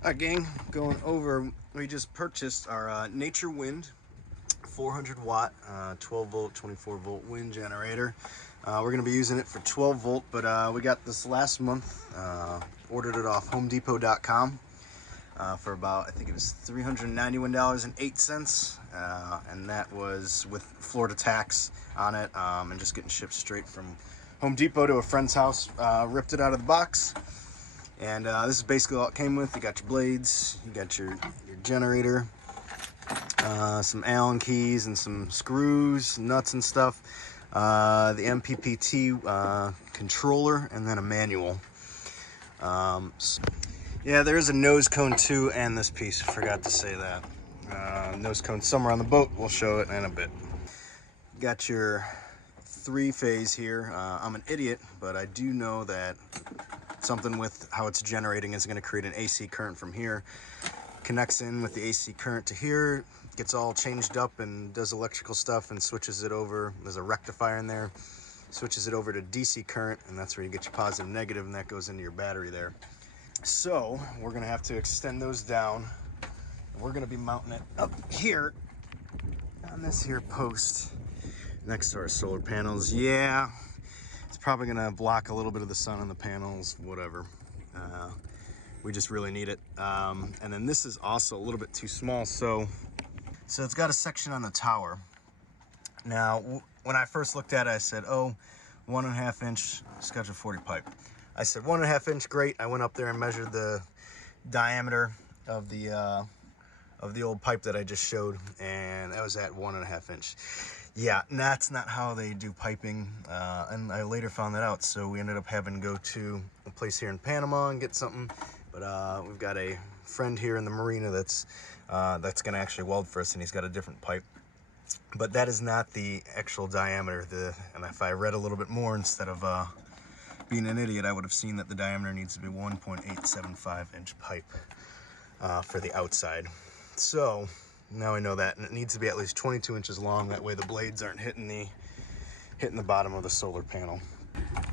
Alright gang, going over, we just purchased our Nature Wind 400 watt 12 volt 24 volt wind generator. We're going to be using it for 12 volt, but we got this last month, ordered it off homedepot.com for about, I think it was $391.08, and that was with Florida tax on it, and just getting shipped straight from Home Depot to a friend's house. Ripped it out of the box. And this is basically all it came with. You got your blades, you got your generator, some Allen keys and some screws, nuts and stuff, the MPPT controller, and then a manual. Yeah, there is a nose cone too, and this piece, forgot to say that. Nose cone somewhere on the boat, we'll show it in a bit. Got your 3-phase here. I'm an idiot, but I do know that something with how it's generating is going to create an AC current from here, connects in with the AC current to here, gets all changed up and does electrical stuff and switches it over. There's a rectifier in there, switches it over to DC current, and that's where you get your positive, negative, and that goes into your battery there. So we're going to have to extend those down, and we're going to be mounting it up here on this here post next to our solar panels. Yeah, it's probably gonna block a little bit of the sun on the panels, whatever. We just really need it. And then this is also a little bit too small, so it's got a section on the tower. Now, when I first looked at it, I said, oh, 1.5 inch Schedule 40 pipe. I said 1.5 inch, great. I went up there and measured the diameter of the old pipe that I just showed, and that was at 1.5 inch. Yeah, that's not how they do piping, and I later found that out, so we ended up having to go to a place here in Panama and get something, but we've got a friend here in the marina that's going to actually weld for us, and he's got a different pipe. But that is not the actual diameter, and if I read a little bit more instead of being an idiot, I would have seen that the diameter needs to be 1.875 inch pipe for the outside. So now I know that, and it needs to be at least 22 inches long. That way the blades aren't hitting the bottom of the solar panel.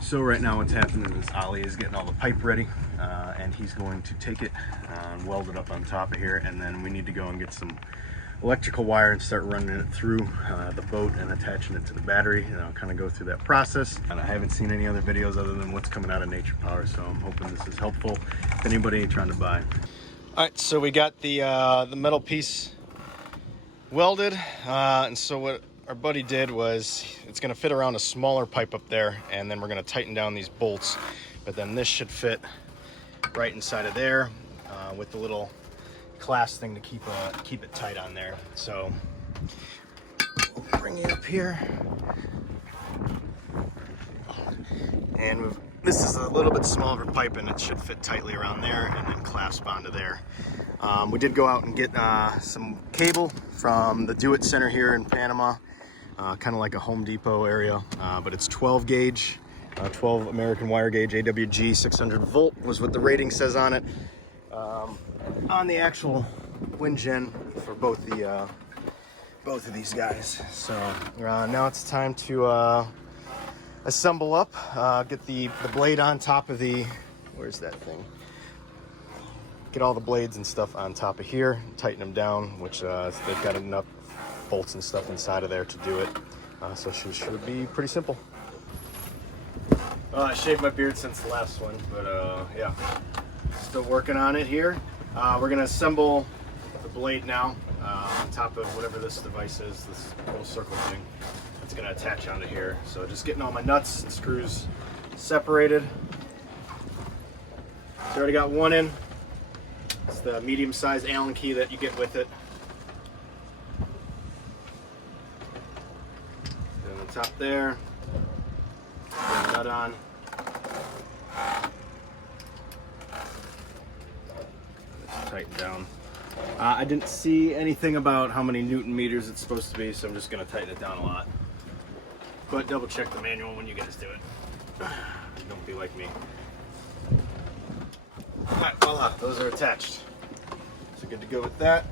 So right now what's happening is Ollie is getting all the pipe ready, and he's going to take it and weld it up on top of here, and then we need to go and get some electrical wire and start running it through the boat and attaching it to the battery, and I'll kind of go through that process. And I haven't seen any other videos other than what's coming out of Nature Power, so I'm hoping this is helpful to anybody trying to buy. All right, so we got the metal piece welded, and so what our buddy did was, it's going to fit around a smaller pipe up there, and then we're going to tighten down these bolts, but then this should fit right inside of there with the little clasp thing to keep it tight on there. So we'll bring it up here, and this is a little bit smaller pipe, and it should fit tightly around there and then clasp onto there. We did go out and get some cable from the Do It Center here in Panama, kind of like a Home Depot area, but it's 12 gauge, 12 American wire gauge AWG, 600 volt was what the rating says on it. On the actual wind gen for both of these guys. So now it's time to assemble up, get the blade on top of the, where's that thing? Get all the blades and stuff on top of here, tighten them down, which they've got enough bolts and stuff inside of there to do it. So it should be pretty simple. I shaved my beard since the last one, but yeah, still working on it here. We're gonna assemble the blade now on top of whatever this device is, this little circle thing. It's gonna attach onto here. So just getting all my nuts and screws separated. So I already got one in. It's the medium-sized Allen key that you get with it. And on the top there, put the nut on. Let's tighten down. I didn't see anything about how many Newton meters it's supposed to be, so I'm just going to tighten it down a lot. But double check the manual when you guys do it. Don't be like me. Alright, voila, those are attached. So good to go with that.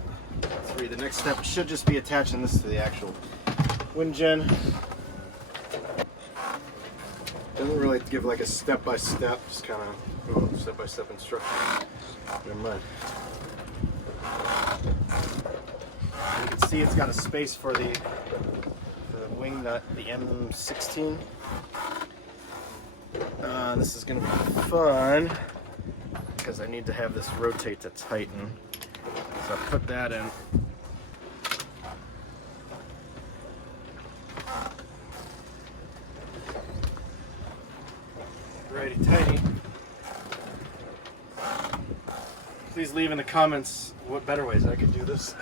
Let's read the next step. It should just be attaching this to the actual wind gen. Doesn't really give like a step-by-step, just kind of step-by-step instruction. Never mind. You can see it's got a space for the wing nut, the M16. This is going to be fun because I need to have this rotate to tighten. So I put that in. Righty tighty. Please leave in the comments what better ways I could do this.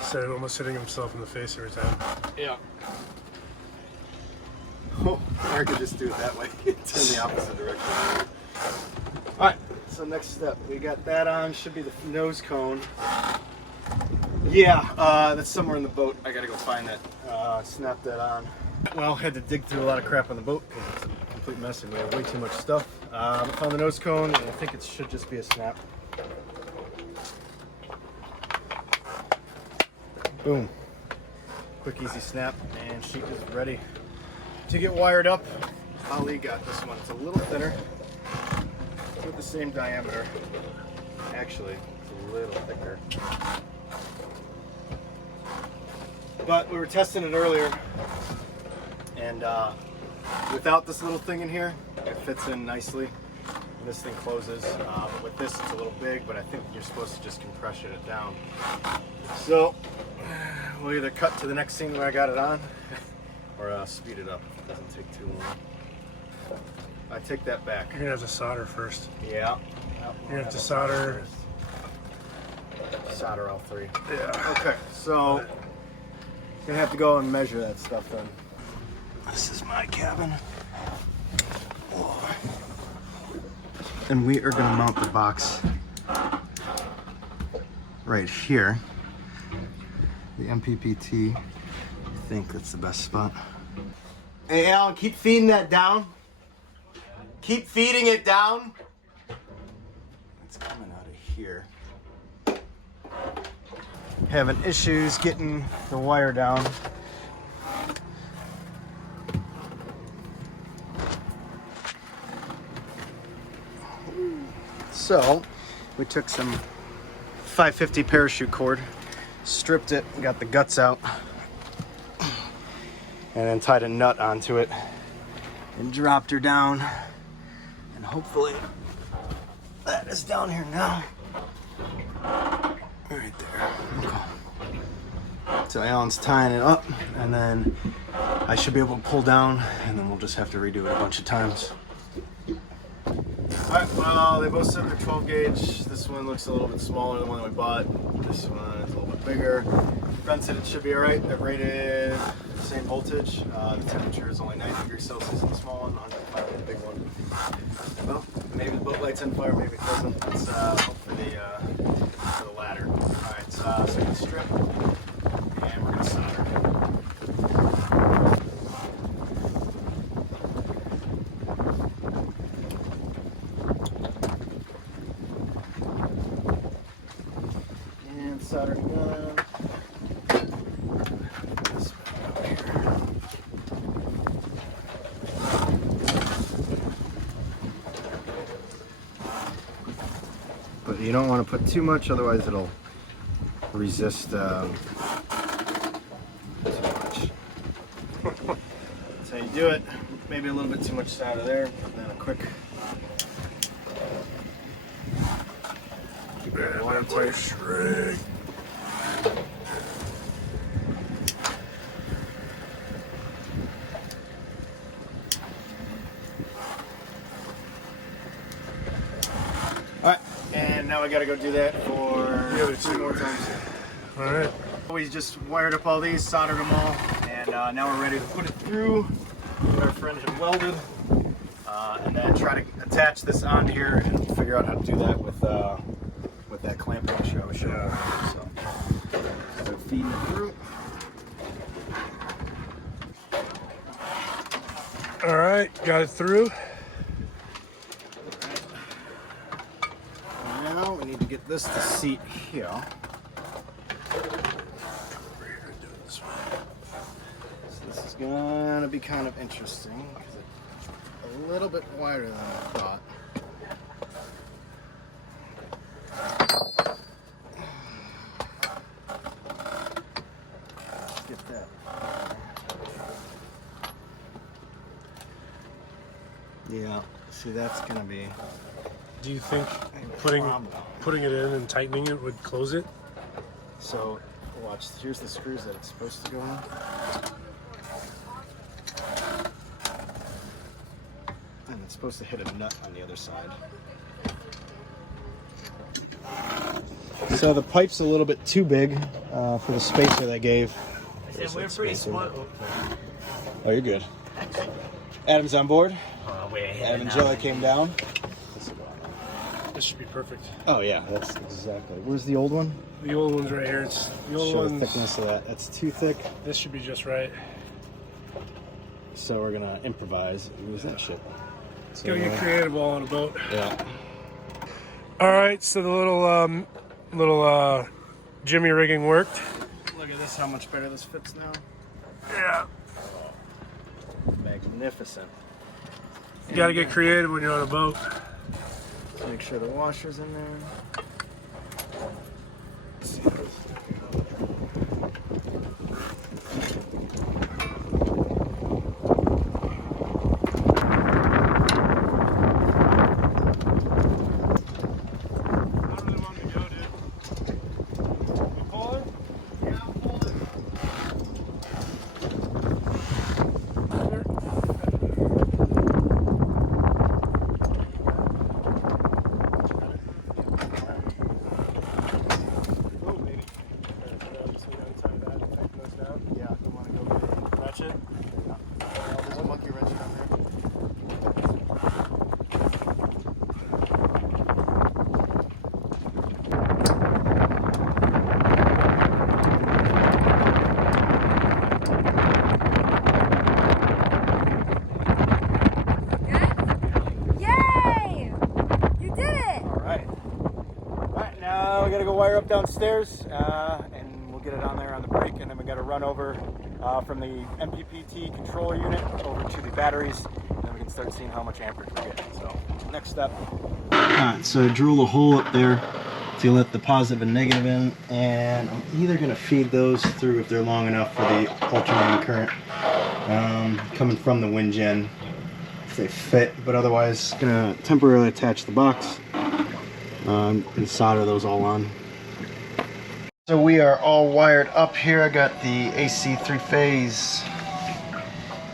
So almost hitting himself in the face every time. Yeah. Oh, or I could just do it that way. Turn the opposite direction. Alright, so next step. We got that on. Should be the nose cone. Yeah, that's somewhere in the boat. I gotta go find that. Snap that on. Well, had to dig through a lot of crap on the boat because it's a complete mess and we have way too much stuff. I found the nose cone and I think it should just be a snap. Boom. Quick, easy snap, and sheet is ready to get wired up. Ali got this one. It's a little thinner, with the same diameter. Actually, it's a little thicker. But we were testing it earlier, and without this little thing in here, it fits in nicely. And this thing closes. But with this, it's a little big, but I think you're supposed to just compression it down. So we'll either cut to the next scene where I got it on, or speed it up. It doesn't take too long. I take that back. You're gonna have to solder first. Yeah. You're gonna have to solder. Solder all three. Yeah. Okay, so gonna have to go and measure that stuff then. This is my cabin. Oh. And we are gonna mount the box right here. The MPPT. I think that's the best spot. Hey Alan, keep feeding that down. Keep feeding it down. It's coming out of here. Having issues getting the wire down. So we took some 550 parachute cord, stripped it, got the guts out, and then tied a nut onto it and dropped her down. And hopefully that is down here now. Right there. Okay. So Alan's tying it up, and then I should be able to pull down, and then we'll just have to redo it a bunch of times. Alright, well, they both said they're 12 gauge. This one looks a little bit smaller than the one that we bought. This one is a little bit bigger. Ben said it should be alright. They're rated the same voltage. The temperature is only 90 degrees Celsius in the small one, 105 in the big one. Well, maybe the boat light's on fire, maybe it doesn't. Let's hope for the latter. Alright, so we can strip, and we're going to solder. Soldering gun. This one up here. But you don't want to put too much, otherwise it'll resist too much. That's how you do it. Maybe a little bit too much solder there, and then a quick wire plate straight. Alright, and now I gotta go do that for 2 more times. Alright. We just wired up all these, soldered them all, and now we're ready to put it through what our friend had welded, and then try to attach this onto here and figure out how to do that with that clamp issue I was showing you. So feeding it through. Alright, got it through. Now we need to get this to seat here. So this is gonna be kind of interesting because a little bit wider than I thought. Let's get that. Yeah, see, that's gonna be. Do you think putting it in and tightening it would close it? So, watch. Here's the screws that it's supposed to go in. And it's supposed to hit a nut on the other side. So the pipe's a little bit too big for the spacer they gave. We're pretty smart. Oh, you're good. Adam's on board. We're Adam and Joey came down. This should be perfect. Oh yeah, that's exactly. Where's the old one? The old one's right here. It's the old Show the one's. thickness of that. That's too thick. This should be just right. So we're gonna improvise. Use that shit. So, Go get creative while on a boat. Yeah. All right, so the little jimmy rigging worked. Look at this. How much better this fits now. Yeah. Magnificent. You got to get creative when you're on a boat. Make sure the washer's in there. Wire up downstairs and we'll get it on there on the brake, and then we got to run over from the MPPT controller unit over to the batteries, and then we can start seeing how much amperage we're getting. So next step. Alright, so I drilled a hole up there to let the positive and negative in, and I'm either going to feed those through if they're long enough for the alternating current coming from the wind gen if they fit, but otherwise going to temporarily attach the box and solder those all on. So we are all wired up here. I got the AC 3-phase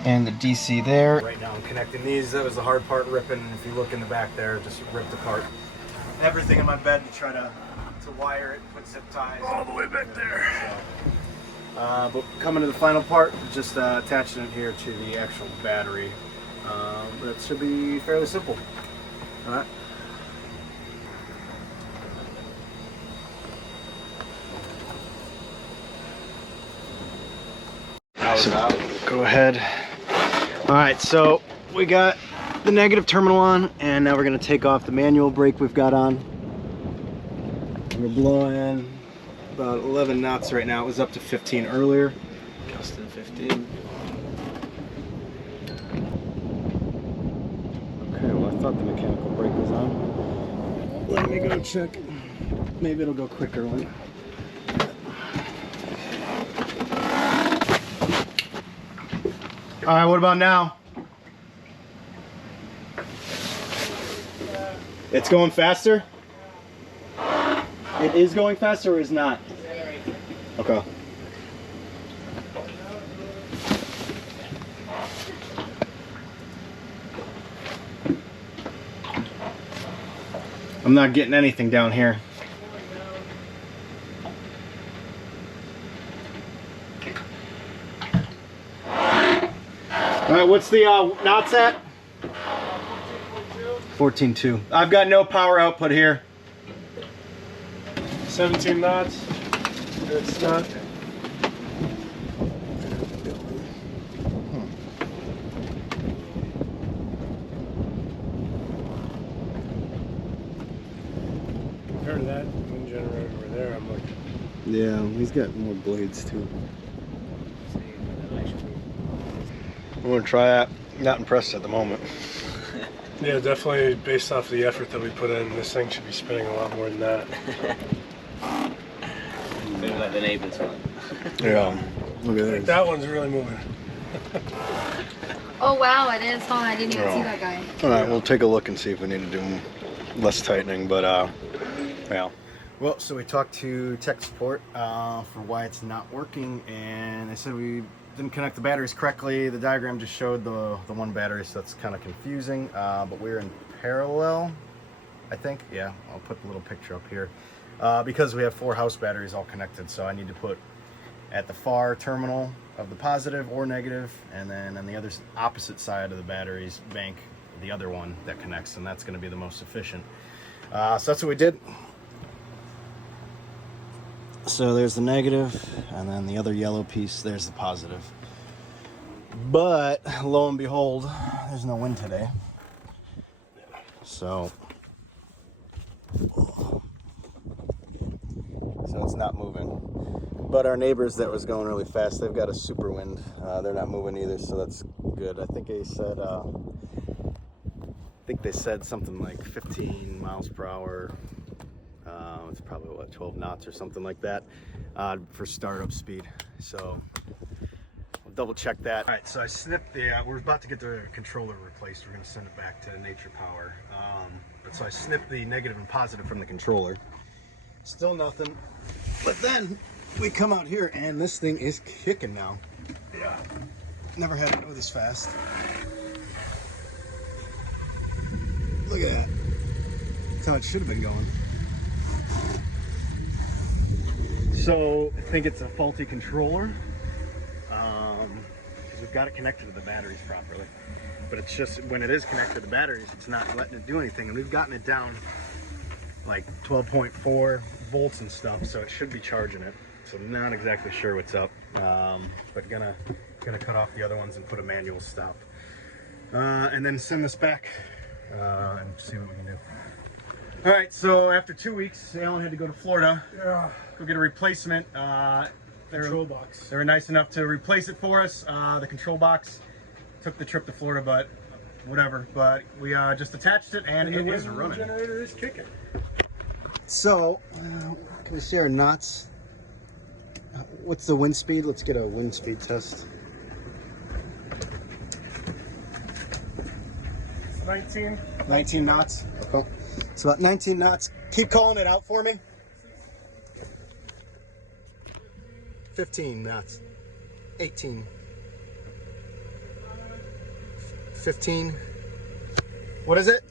and the DC there. Right now I'm connecting these. That was the hard part, ripping. If you look in the back there, just ripped apart everything in my bed to try to wire it, put zip ties all the way back there. So, but coming to the final part, just attaching it here to the actual battery. But it should be fairly simple. All right. So go ahead. All right, so we got the negative terminal on, and now we're going to take off the manual brake we've got on. We're blowing about 11 knots right now. It was up to 15 earlier. Gusting 15. Okay, well, I thought the mechanical brake was on. Let me go check. Maybe it'll go quicker one. All right, what about now? It's going faster? It is going faster or is not? Okay. I'm not getting anything down here. All right, what's the knots at? 14.2. I've got no power output here. 17 knots. It's not. Compared to that wind generator over there, I'm like. Yeah, he's got more blades too. I'm gonna try that. Not impressed at the moment. Yeah, definitely based off the effort that we put in, this thing should be spinning a lot more than that. Maybe like the neighbor's one. Yeah. Look at Like this. that one's really moving. Oh wow, it is, huh? I didn't even see that guy. All right, we'll take a look and see if we need to do less tightening, but yeah. Well, so we talked to tech support for why it's not working, and they said we didn't connect the batteries correctly. The diagram just showed the one battery, so that's kind of confusing, but we're in parallel, I think. Yeah, I'll put the little picture up here. Because we have 4 house batteries all connected, so I need to put at the far terminal of the positive or negative, and then on the other opposite side of the batteries bank the other one that connects, and that's going to be the most efficient. So that's what we did. So there's the negative, and then the other yellow piece, there's the positive. But lo and behold, there's no wind today. So it's not moving. But our neighbors that was going really fast, they've got a super wind. They're not moving either, so that's good. I think they said something like 15 miles per hour. It's probably what, 12 knots or something like that for startup speed. So we'll double check that. All right, so I snipped we're about to get the controller replaced. We're going to send it back to Nature Power. But so I snipped the negative and positive from the controller. Still nothing. But then we come out here and this thing is kicking now. Yeah. Never had it go this fast. Look at that. That's how it should have been going. So I think it's a faulty controller. Because we've got it connected to the batteries properly. But it's just when it is connected to the batteries, it's not letting it do anything. And we've gotten it down like 12.4 volts and stuff, so it should be charging it. So not exactly sure what's up, but gonna cut off the other ones and put a manual stop, and then send this back and see what we can do. All right, so after 2 weeks, Alan had to go to Florida. Yeah. Go get a replacement. Control box. They were nice enough to replace it for us. The control box took the trip to Florida, but whatever. But we just attached it, and it is running. The generator is kicking. So, can we see our knots? What's the wind speed? Let's get a wind speed test. 19 knots. Okay. It's about 19 knots. Keep calling it out for me. 15 knots. 18. 15. What is it?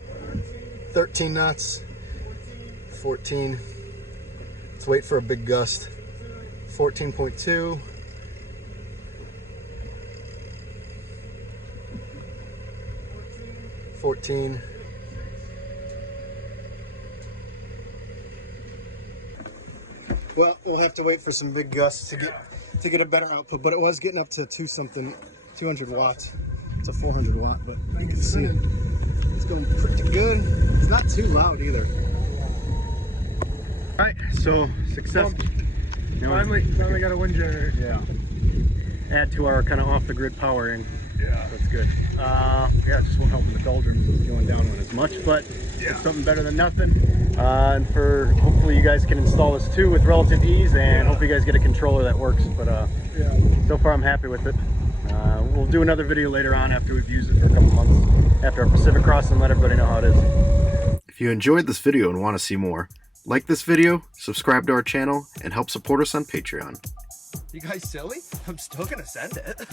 13 knots. 14. Let's wait for a big gust. 14.2. 14. Well, we'll have to wait for some big gusts to get a better output, but it was getting up to 200 watts. It's a 400 watt, but you can see it's going pretty good. It's not too loud either. All right, so success. Finally got a wind generator. Yeah. Add to our kind of off the grid powering. Yeah. That's good. Yeah, it just won't help in the doldrums going down one as much, but yeah, it's something better than nothing. And for hopefully you guys can install this too with relative ease, and hope you guys get a controller that works. But so far I'm happy with it. We'll do another video later on after we've used it for a couple months after our Pacific cross and let everybody know how it is. If you enjoyed this video and want to see more, like this video, subscribe to our channel, and help support us on Patreon. You guys silly? I'm still gonna send it.